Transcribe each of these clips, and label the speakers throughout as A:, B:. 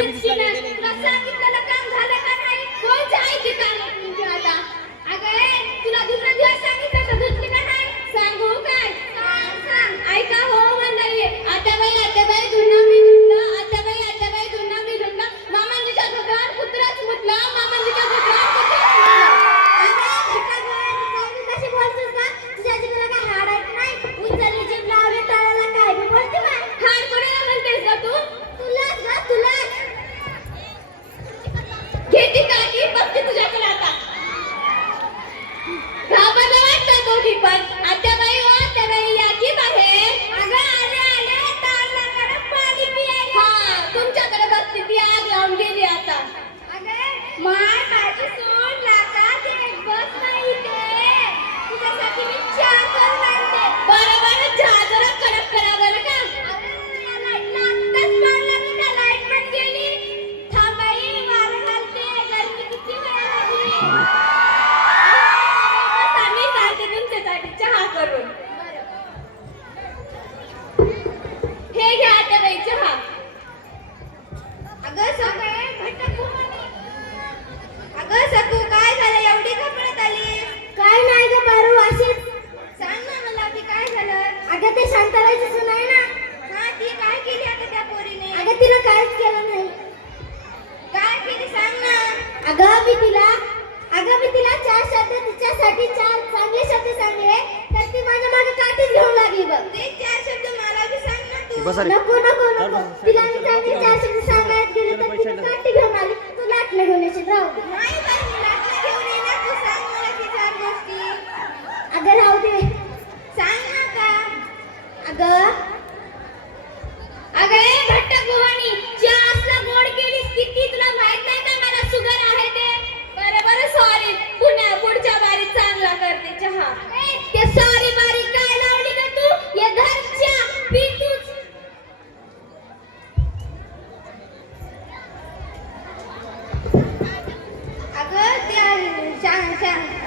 A: আমি Thank you. बसा
B: नको नको नको. तिला मी चांगली चारशे सांगायला गेले तर ती काठी घेऊन आली. तू लाटणं घेऊन येशील राहू अगं राहू दे.
A: सांग ना का
B: अगं
A: सॉरी पुण्या पुढच्या बारीत चांगला करते चहा.
B: America.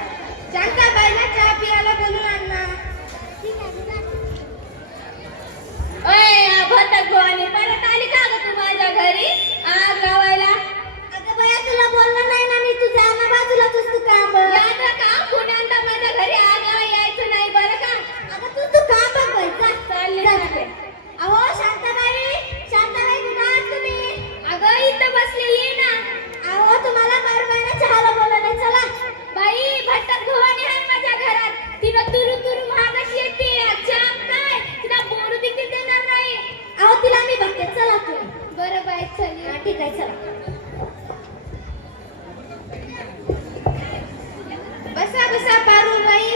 A: बसा बसा पारूबाई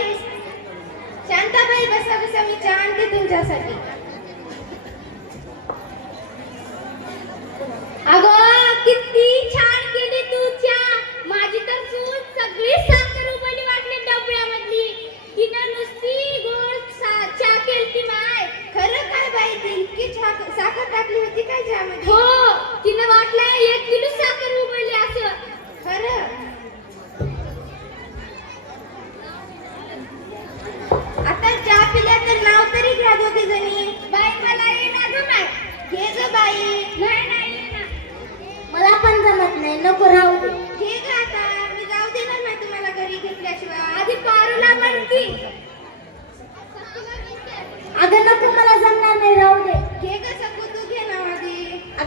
A: शांताबाई बसा बसा मी चहा आणते तुमच्यासाठी. अगो किती छान केली तू चहा. माझी तर सून सगळी साखर रुपयाने वाटली डबळ्यामधली तिनं नुसती गोड चहा केली माय. खरं काय बाई ती इतकी साखर टाकली होती काय चहामध्ये? हो तिनं वाटलं एक किलो साखर उबळली असं. खरं?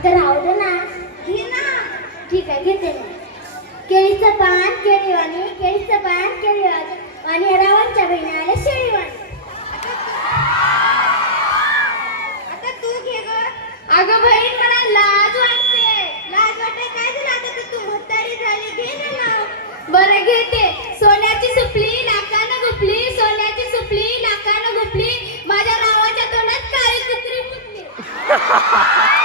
A: तर
B: राहू
A: ना?
B: ठीक आहे घेते ना केळीचं पान केळीवाणी केळीचं पान केळीवाणी. आणि रावणच्या बहिणी आल्या शेळीवाणी.
C: अगं बहीण मला लाज वाटते.
B: लाज वाटते? काय झालं आता तर तू म्हातारी झाली? घे ना
C: बरं घेते. सोन्याची सुपली नाकानं गुपली. सोन्याची सुपली नाकानं गुपली. माझ्या नावाच्या तोंडात काळी कुत्री फुटली.